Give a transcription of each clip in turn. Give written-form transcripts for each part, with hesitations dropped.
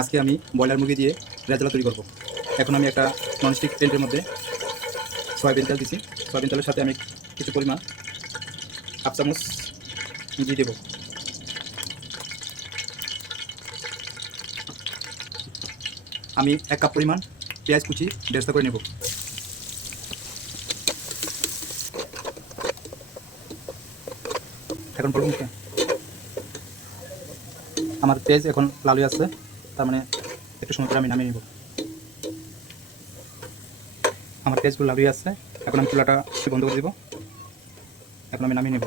আজকে আমি ব্রয়লার মুরগি দিয়ে রেজালা তৈরি করব। এখন আমি একটা ননস্টিক প্যানের মধ্যে সয়াবিন তেল দিছি। সয়াবিন তেলের সাথে আমি কিছু পরিমাণ হাফ চামচ দিয়ে দেব। আমি 1 কাপ পরিমাণ পেঁয়াজ কুচি বেরেস্তা করে নেব। এখন বলুন, আমার পেঁয়াজ এখন লাল হয়ে আসছে, তার মানে একটু সময় পরে আমি নামিয়ে নেব। আমার পেঁয়াজগুলো লাল হয়ে আসছে, এখন আমি চুলাটা বন্ধ করে দেব। এখন আমি নামিয়ে নেব।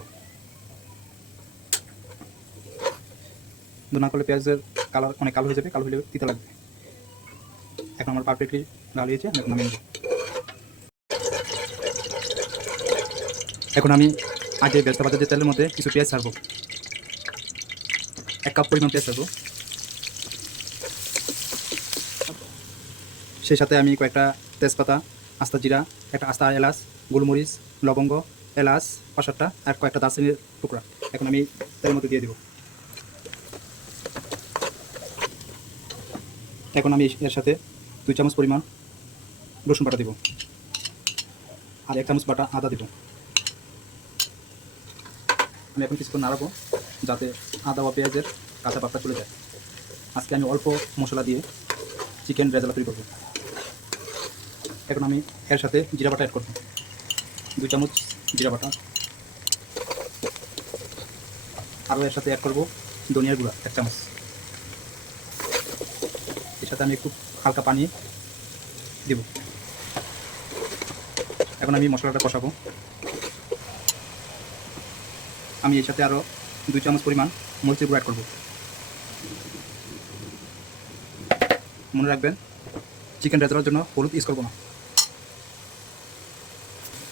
না করলে পেঁয়াজের কালার অনেক কালো হয়ে যাবে, কালো হলে তিতা লাগবে। এখন আমার পারফেক্টলি লাল হয়েছে, আমি এখন নামিয়ে নেব। এখন আমি আগে বেরেস্তা ভাজা যে তেলের মধ্যে কিছু পেঁয়াজ ছাড়বো। 1 কাপ পরিমাণ পেঁয়াজ ছাড়বো। সেই সাথে আমি কয়েকটা তেজপাতা, আস্তা জিরা, একটা আস্তা এলাচ, গোলমরিচ, লবঙ্গ, এলাচ 5-7টা আর কয়েকটা দারচিনির টুকরা এখন আমি তেলের মধ্যে দিয়ে দেব। এখন আমি এর সাথে 2 চামচ পরিমাণ রসুন বাটা দেব আর 1 চামচ বাটা আদা দেব। আমি এখন কিছুক্ষণ নাড়াবো যাতে আদা ও পেঁয়াজের কাঁচা ভাবটা চলে যায়। আজকে আমি অল্প মশলা দিয়ে চিকেন রেজালা তৈরি করব। এখন আমি এর সাথে জিরা বাটা অ্যাড করব, 2 চামচ জিরা বাটা। আরও এর সাথে অ্যাড করব ধনিয়ার গুঁড়া 1 চামচ। এর সাথে আমি একটু হালকা পানি দেব। এখন আমি মশলাটা কষাবো। আমি এর সাথে আরও 2 চামচ পরিমাণ মরিচের গুঁড়া অ্যাড করব। মনে রাখবেন, চিকেন রেজালার জন্য হলুদ ইউজ করবো না।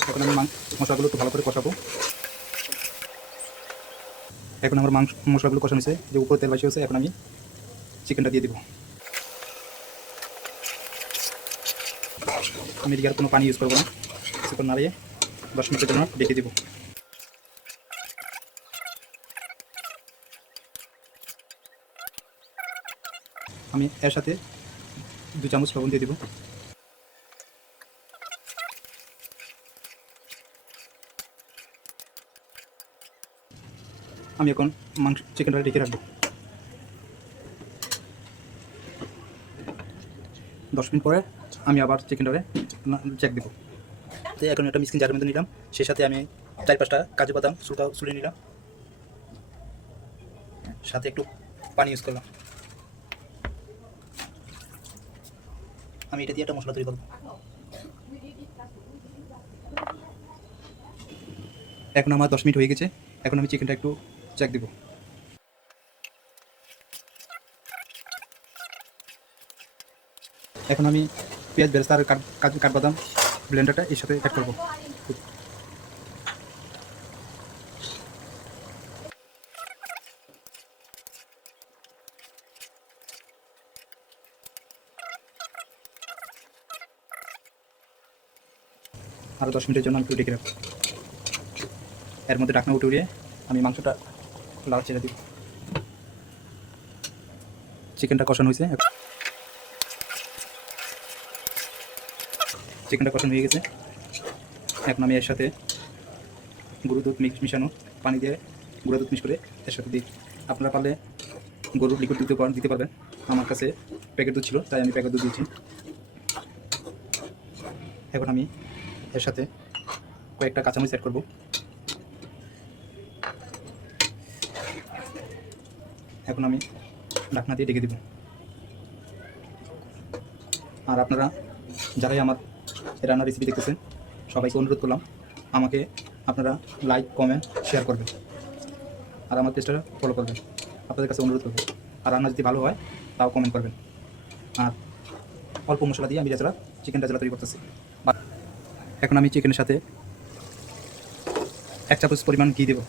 এখন আমি মশলাগুলো একটু ভালো করে কষাবো। এখন আমার মশলাগুলো কষানো হয়েছে, যে উপরে তেল বাসি হয়েছে, এখন আমি চিকেনটা দিয়ে দিব। আমি এদিকে আর কোনো পানি ইউজ করবো না। কিছুক্ষণ নাড়িয়ে 10 মিনিটের জন্য ডেকে দিব। আমি এর সাথে 2 চামচ লবণ দিয়ে দিব। আমি এখন চিকেনটা রেখে রাখবো। 10 মিনিট পরে আমি আবার চিকেনটারে চেক দেবো। তো এখন একটা মিক্সিং জারের মধ্যে নিলাম, সেই সাথে আমি 4-5টা কাজু বাদাম সুলে নিলাম, সাথে একটু পানি ইউজ করলাম। আমি এটা দিয়ে একটা মশলা তৈরি করব। এখন আমার 10 মিনিট হয়ে গেছে, এখন আমি চিকেনটা একটু চেক দেব। এখন আমি পেঁয়াজ বেরেস্তা আর কাজু কাঠবাদাম ব্লেন্ডারটা এর সাথে অ্যাড করব। আরও 10 মিনিটের জন্য আমি একটু ডেকে রাখবো। এর মধ্যে ঢাকনা উঠিয়ে আমি মাংসটা লাল ছেড়ে দিব। চিকেনটা কষানো হয়েছে, চিকেনটা কষানো হয়ে গেছে। এখন আমি এর সাথে গরুর দুধ মিশানো পানি দিয়ে গুঁড়া দুধ মিক্স করে এর সাথে দিই। আপনারা পারলে গরুর লিকুইড দিতে পারবেন। আমার কাছে প্যাকেট দুধ ছিল, তাই আমি প্যাকেট দুধ দিয়েছি। এখন আমি এর সাথে কয়েকটা কাঁচামরিচ অ্যাড করব। এখন আমি ঢাকনা দিয়ে ঢেকে দেব। আর আপনারা যারাই আমার রান্নার রেসিপি দেখতেছেন, সবাইকে অনুরোধ করলাম আমাকে আপনারা লাইক, কমেন্ট, শেয়ার করবেন আর আমার পেজটা ফলো করবেন। আপনাদের কাছে অনুরোধ করব। আর রান্না যদি ভালো হয় তাও কমেন্ট করবেন। আর অল্প মশলা দিয়ে আমি চিকেন রেজালা তৈরি করতেছি। এখন আমি চিকেনের সাথে 1 চামচ পরিমাণ ঘি দেব।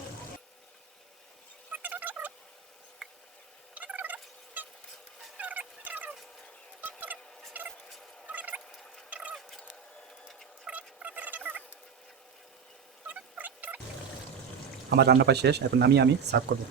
আমার রান্না প্রায় শেষ, এখন আমি সার্ভ করব।